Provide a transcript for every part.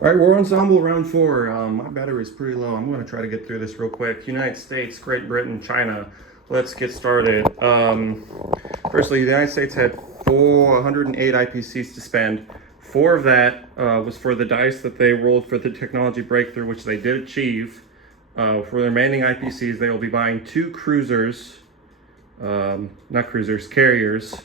All right, we're Ensemble round 4. My battery is pretty low. I'm going to try to get through this real quick. United States, Great Britain, China. Let's get started. Firstly, the United States had 408 IPCs to spend. 4 of that was for the dice that they rolled for the technology breakthrough, which they did achieve. For the remaining IPCs, they will be buying 2 cruisers, carriers,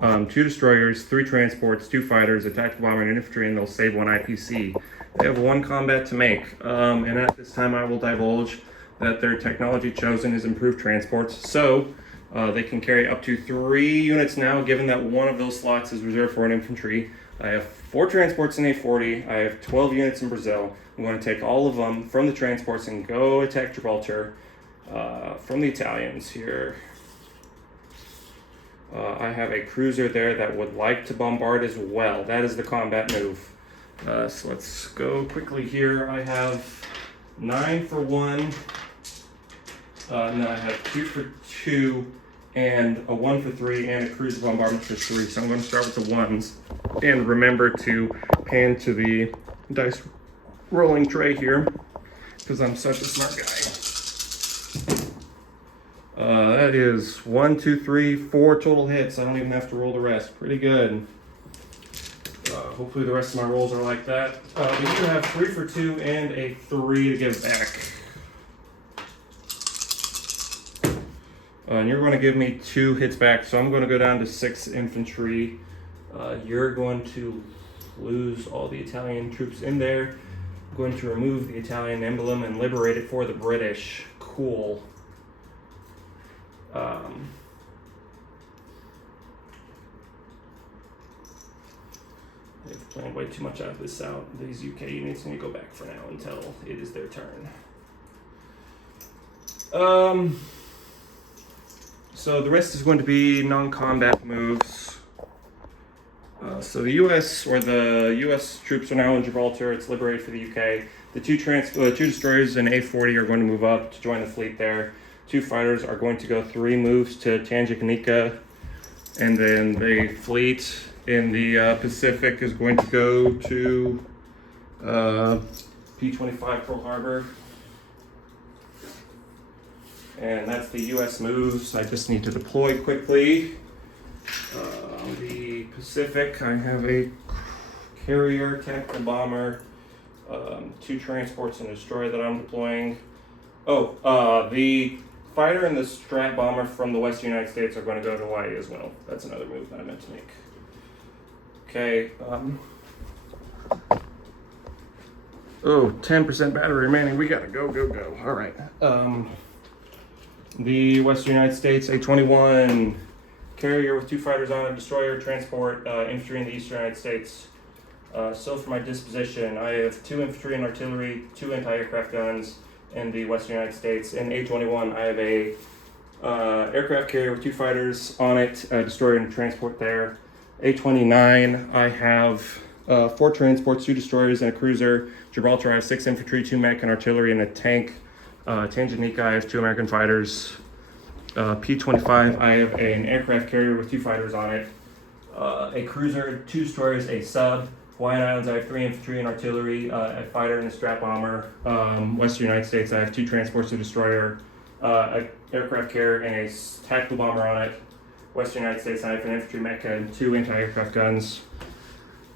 2 destroyers, 3 transports, 2 fighters, a tactical bomber, and infantry, and they'll save 1 IPC. They have 1 combat to make, and at this time I will divulge that their technology chosen is improved transports, so they can carry up to 3 units now, given that 1 of those slots is reserved for an infantry. I have 4 transports in A40, I have 12 units in Brazil. I'm going to take all of them from the transports and go attack Gibraltar from the Italians here. I have a cruiser there that would like to bombard as well. That is the combat move. So let's go quickly here. I have 9 for 1. No, I have 2 for 2, and a 1 for 3, and a cruiser bombardment for 3. So I'm going to start with the 1s. And remember to pan to the dice rolling tray here, because I'm such a smart guy. That is 1, 2, 3, 4 total hits. I don't even have to roll the rest. Pretty good. Hopefully the rest of my rolls are like that. We do have 3 for 2 and a 3 to give back. And you're going to give me 2 hits back, so I'm going to go down to 6 infantry. You're going to lose all the Italian troops in there. I'm going to remove the Italian emblem and liberate it for the British. Cool. They've planned way too much out of this out. These UK units need to go back for now until it is their turn. So the rest is going to be non-combat moves. So the US troops are now in Gibraltar. It's liberated for the UK. The 2 destroyers and A40 are going to move up to join the fleet there. 2 fighters are going to go 3 moves to Tanganyika, and then the fleet in the Pacific is going to go to P-25 Pearl Harbor. And that's the US moves. I just need to deploy quickly. The Pacific, I have a carrier, tactical bomber, 2 transports and a destroyer that I'm deploying. The fighter and the strat bomber from the Western United States are going to go to Hawaii as well. That's another move that I meant to make. Okay. 10% battery remaining. We gotta go. All right. The Western United States, A-21, carrier with 2 fighters on it, destroyer, transport, infantry in the Eastern United States. So for my disposition, I have 2 infantry and artillery, 2 anti-aircraft guns in the Western United States. In A-21, I have a aircraft carrier with 2 fighters on it, a destroyer and a transport there. A-29, I have 4 transports, 2 destroyers, and a cruiser. Gibraltar, I have 6 infantry, 2 mech and artillery, and a tank. Tanganyika, I have 2 American fighters. P-25, I have an aircraft carrier with 2 fighters on it. A cruiser, 2 destroyers, a sub. Hawaiian Islands, I have 3 infantry and artillery, a fighter and a strat bomber. Western United States, I have 2 transports, a destroyer, an aircraft carrier, and a tactical bomber on it. Western United States, I have an infantry mech and 2 anti-aircraft guns.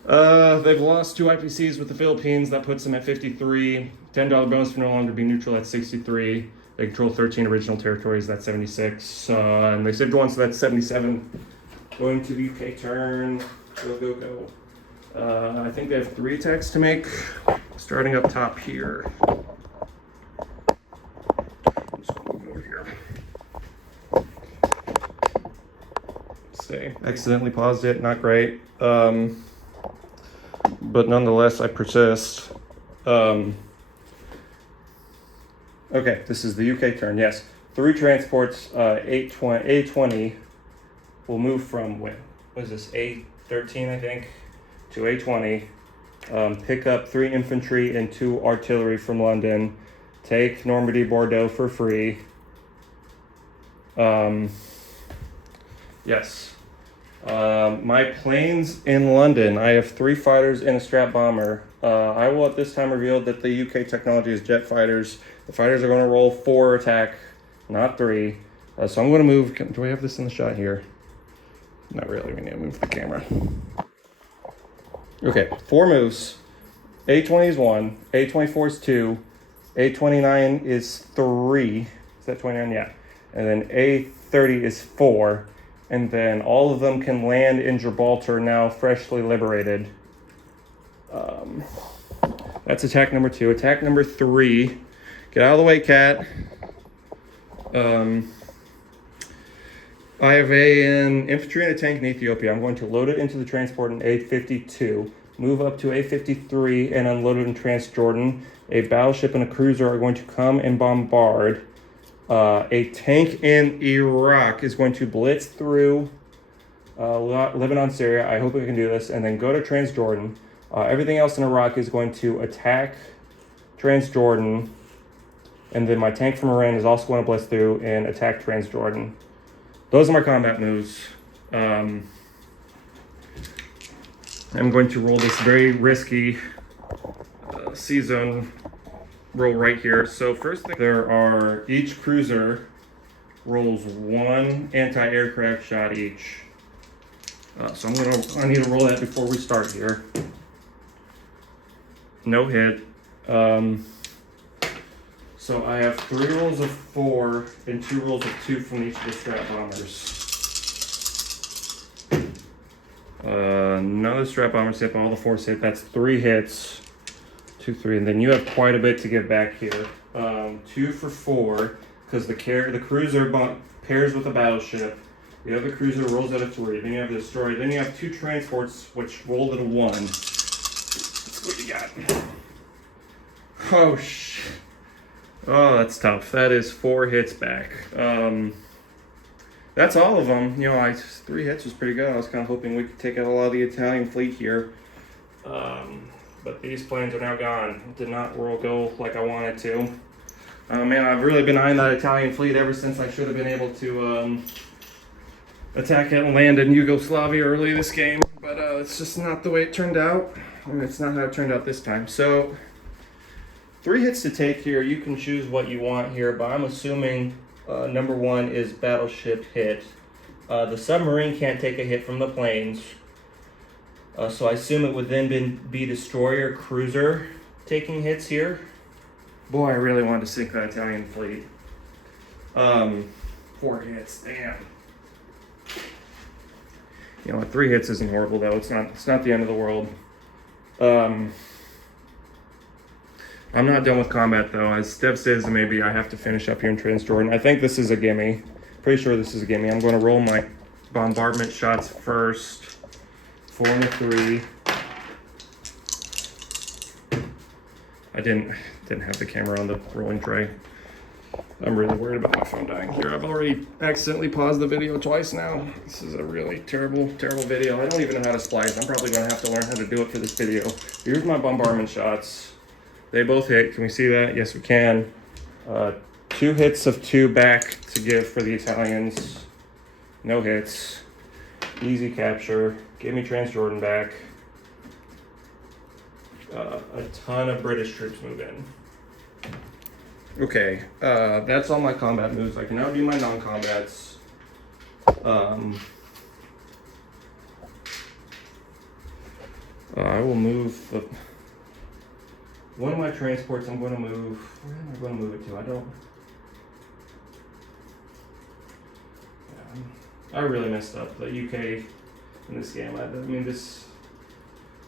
They've lost 2 IPCs with the Philippines. That puts them at 53. $10 bonus for no longer be neutral. That's 63. They control 13 original territories. That's 76. And they saved 1, so that's 77. Going to the UK turn. Go. I think they have 3 attacks to make. Starting up top here. I'm just going to move over here. Stay. Accidentally paused it. Not great. But nonetheless, I persist. Okay, this is the UK turn, yes. 3 transports, A20 will move from, what is this, A13, I think, to A20. Pick up 3 infantry and 2 artillery from London. Take Normandy, Bordeaux for free. Yes. My planes in London. I have 3 fighters and a strap bomber. I will at this time reveal that the UK technology is jet fighters. The fighters are going to roll 4 attack, not 3. So I'm going to move. Do we have this in the shot here? Not really. We need to move the camera. Okay, 4 moves. A20 is 1. A24 is 2. A29 is 3. Is that 29? Yeah. And then A30 is 4. And then all of them can land in Gibraltar, now freshly liberated. That's attack number 2. Attack number 3. Get out of the way, cat. I have an infantry and a tank in Ethiopia. I'm going to load it into the transport in A52, move up to A53 and unload it in Transjordan. A battleship and a cruiser are going to come and bombard. A tank in Iraq is going to blitz through Lebanon, Syria. I hope we can do this. And then go to Transjordan. Everything else in Iraq is going to attack Transjordan. And then my tank from Iran is also going to blitz through and attack Transjordan. Those are my combat moves. I'm going to roll this very risky C-zone roll right here. So first thing, each cruiser rolls 1 anti-aircraft shot each. So I need to roll that before we start here. No hit. So I have 3 rolls of 4 and 2 rolls of 2 from each of the strap bombers. None of the strap bombers hit, but all the 4s hit. That's 3 hits. 2, 3, and then you have quite a bit to get back here. 2 for 4, because the cruiser pairs with a battleship. The other cruiser rolls at a 3. Then you have the destroyer. Then you have 2 transports, which roll at a 1. That's what you got. Oh, shit. Oh, that's tough. That is 4 hits back. That's all of them. 3 hits was pretty good. I was kind of hoping we could take out a lot of the Italian fleet here. But these planes are now gone. It did not go like I wanted to. Man, I've really been eyeing that Italian fleet ever since I should have been able to attack it and land in Yugoslavia early this game. But it's just not the way it turned out. And it's not how it turned out this time. So 3 hits to take here. You can choose what you want here, but I'm assuming number 1 is battleship hit. The submarine can't take a hit from the planes. So I assume it would then be destroyer, cruiser taking hits here. Boy, I really wanted to sink that Italian fleet. 4 hits, damn. 3 hits isn't horrible though. It's not the end of the world. I'm not done with combat though. As devastated as it may be, I have to finish up here in Transjordan. I think this is a gimme. Pretty sure this is a gimme. I'm going to roll my bombardment shots first. 4 and a 3. I didn't have the camera on the rolling tray. I'm really worried about my phone dying here. I've already accidentally paused the video twice now. This is a really terrible, terrible video. I don't even know how to splice. I'm probably going to have to learn how to do it for this video. Here's my bombardment shots. They both hit. Can we see that? Yes, we can. 2 hits of 2 back to give for the Italians. No hits. Easy capture. Give me Transjordan back. A ton of British troops move in. Okay, that's all my combat moves. I can now do my non-combats. I will move one of my transports. I'm going to move. Where am I going to move it to? I really messed up the UK in this game. This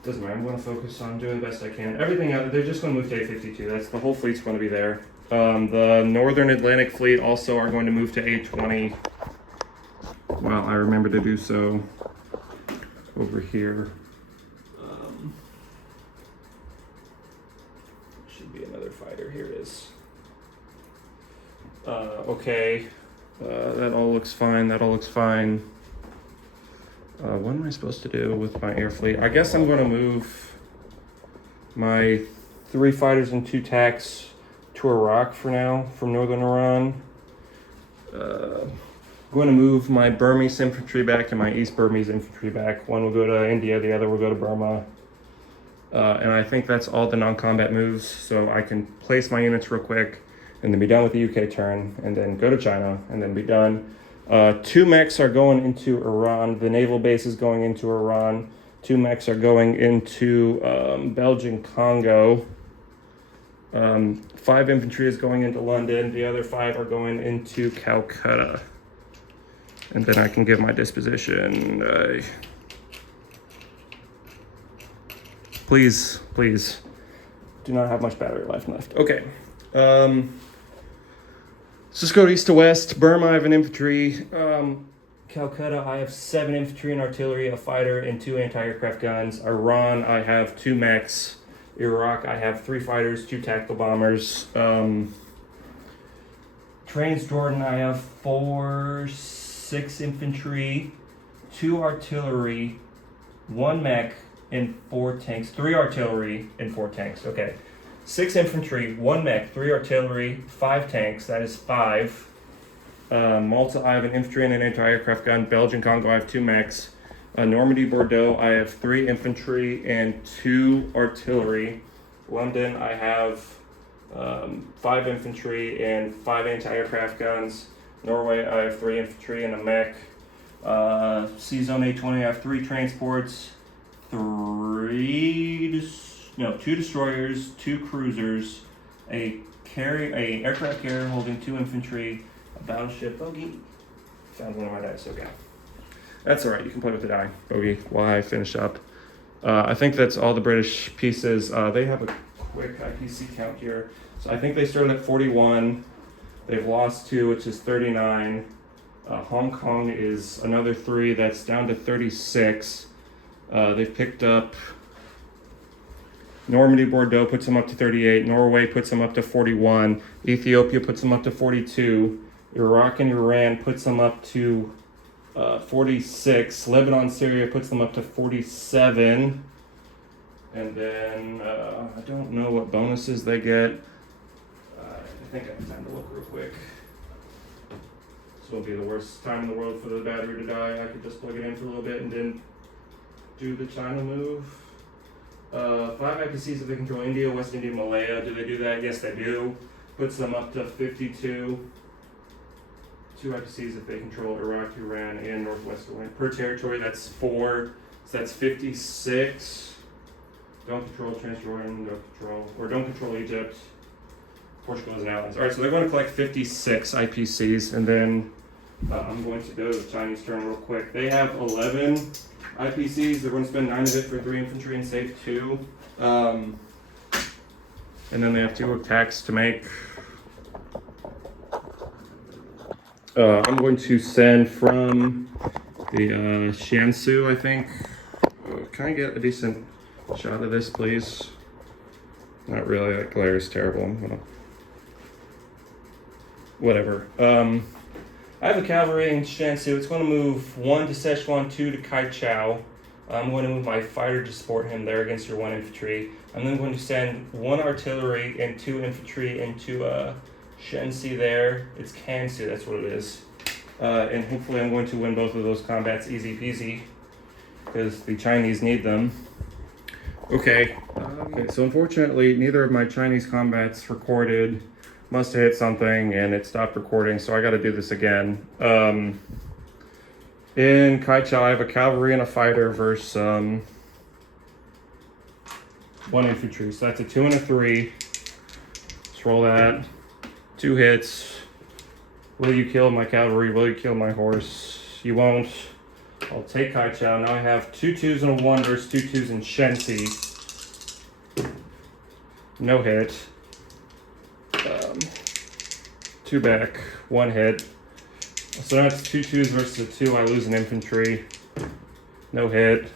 doesn't matter. I'm going to focus on doing the best I can. Everything else, they're just going to move to A52. That's the whole fleet's going to be there. The Northern Atlantic Fleet also are going to move to A20. Well, I remember to do so over here. Should be another fighter. Here it is. Okay. That all looks fine. That all looks fine. What am I supposed to do with my air fleet? I guess I'm going to move my 3 fighters and 2 tanks to Iraq for now, from northern Iran. I'm going to move my Burmese infantry back and my East Burmese infantry back. One will go to India, the other will go to Burma. And I think that's all the non-combat moves, so I can place my units real quick and then be done with the UK turn, and then go to China, and then be done. 2 mechs are going into Iran. The naval base is going into Iran. 2 mechs are going into Belgian Congo. 5 infantry is going into London. The other 5 are going into Calcutta. And then I can give my disposition. Please do not have much battery life left. Okay. Let's just go east to west. Burma, I have an infantry. Calcutta, I have 7 infantry and artillery, a fighter, and 2 anti-aircraft guns. Iran, I have 2 mechs. Iraq, I have 3 fighters, 2 tactical bombers. Transjordan, I have 6 infantry, 2 artillery, 1 mech, and 4 tanks. 3 artillery and 4 tanks. Okay. 6 infantry, 1 mech, 3 artillery, 5 tanks. That is 5. Malta, I have an infantry and an anti-aircraft gun. Belgian Congo, I have 2 mechs. Normandy, Bordeaux, I have 3 infantry and 2 artillery. London, I have 5 infantry and 5 anti-aircraft guns. Norway, I have 3 infantry and a mech. C-Zone A20, I have 3 transports, 2 destroyers, 2 cruisers, a aircraft carrier holding 2 infantry, a battleship bogey. Found one of my dice, okay. That's all right, you can play with the die, bogey, while I finish up. I think that's all the British pieces. They have a quick IPC count here. So I think they started at 41. They've lost 2, which is 39. Hong Kong is another 3, that's down to 36. They've picked up Normandy, Bordeaux puts them up to 38. Norway puts them up to 41. Ethiopia puts them up to 42. Iraq and Iran puts them up to 46. Lebanon, Syria puts them up to 47. And then I don't know what bonuses they get. I think I have time to look real quick. This will be the worst time in the world for the battery to die. I could just plug it in for a little bit and then do the China move. 5 IPCs if they control India, West India, Malaya. Do they do that? Yes, they do. Puts them up to 52. 2 IPCs if they control Iraq, Iran, and Northwest Iran. Per territory, that's 4. So that's 56. Don't control Transjordan, don't control Egypt. Portugal is an island. All right, so they're going to collect 56 IPCs, and then I'm going to go to the Chinese turn real quick. They have 11 IPCs. They're going to spend 9 of it for 3 infantry and save 2. And then they have 2 attacks to make. I'm going to send from the Shiansu, I think. Can I get a decent shot of this, please? Not really. That glare is terrible. I'm gonna... Whatever. I have a cavalry in Shiansu. It's going to move 1 to Sichuan, 2 to Kaichou. I'm going to move my fighter to support him there against your 1 infantry. I'm then going to send 1 artillery and 2 infantry into Shensi there. It's Kansu, that's what it is. And hopefully I'm going to win both of those combats easy peasy, because the Chinese need them. Okay, so unfortunately neither of my Chinese combats recorded. Must have hit something and it stopped recording, so I got to do this again. In Kaichou, I have a cavalry and a fighter versus 1 infantry. So that's a 2 and a 3. Let's roll that. 2 hits. Will you kill my cavalry? Will you kill my horse? You won't. I'll take Kaichou. Now I have 2 2s and a 1 versus 2 2s in Shensi. No hit. 2 back, 1 hit. So that's 2 2s versus a 2. I lose an infantry. No hit.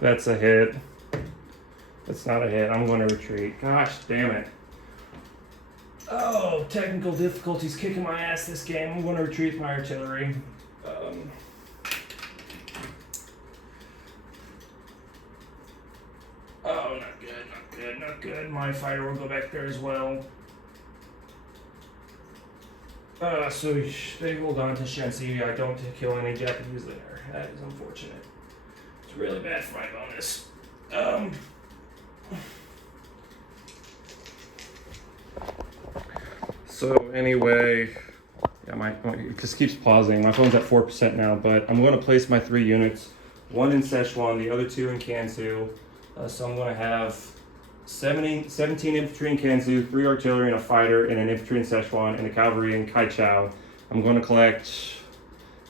That's a hit. That's not a hit. I'm going to retreat. Gosh damn it. Oh, technical difficulties kicking my ass this game. I'm going to retreat with my artillery. Oh, not good, not good, not good. Not good. My fighter will go back there as well. So they hold on to Shensi. I don't kill any Japanese there. That is unfortunate. It's really bad for my bonus. So anyway, yeah, it just keeps pausing. My phone's at 4% now, but I'm going to place my 3 units, one in Szechuan, the other 2 in Kansu. So I'm going to have 17 infantry in Kansu, 3 artillery and a fighter, and an infantry in Szechuan, and a cavalry in Kaichou. I'm going to collect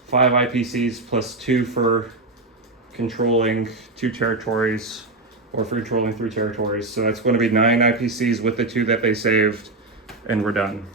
5 IPCs plus 2 for controlling 2 territories, or for controlling 3 territories. So that's going to be 9 IPCs with the 2 that they saved, and we're done.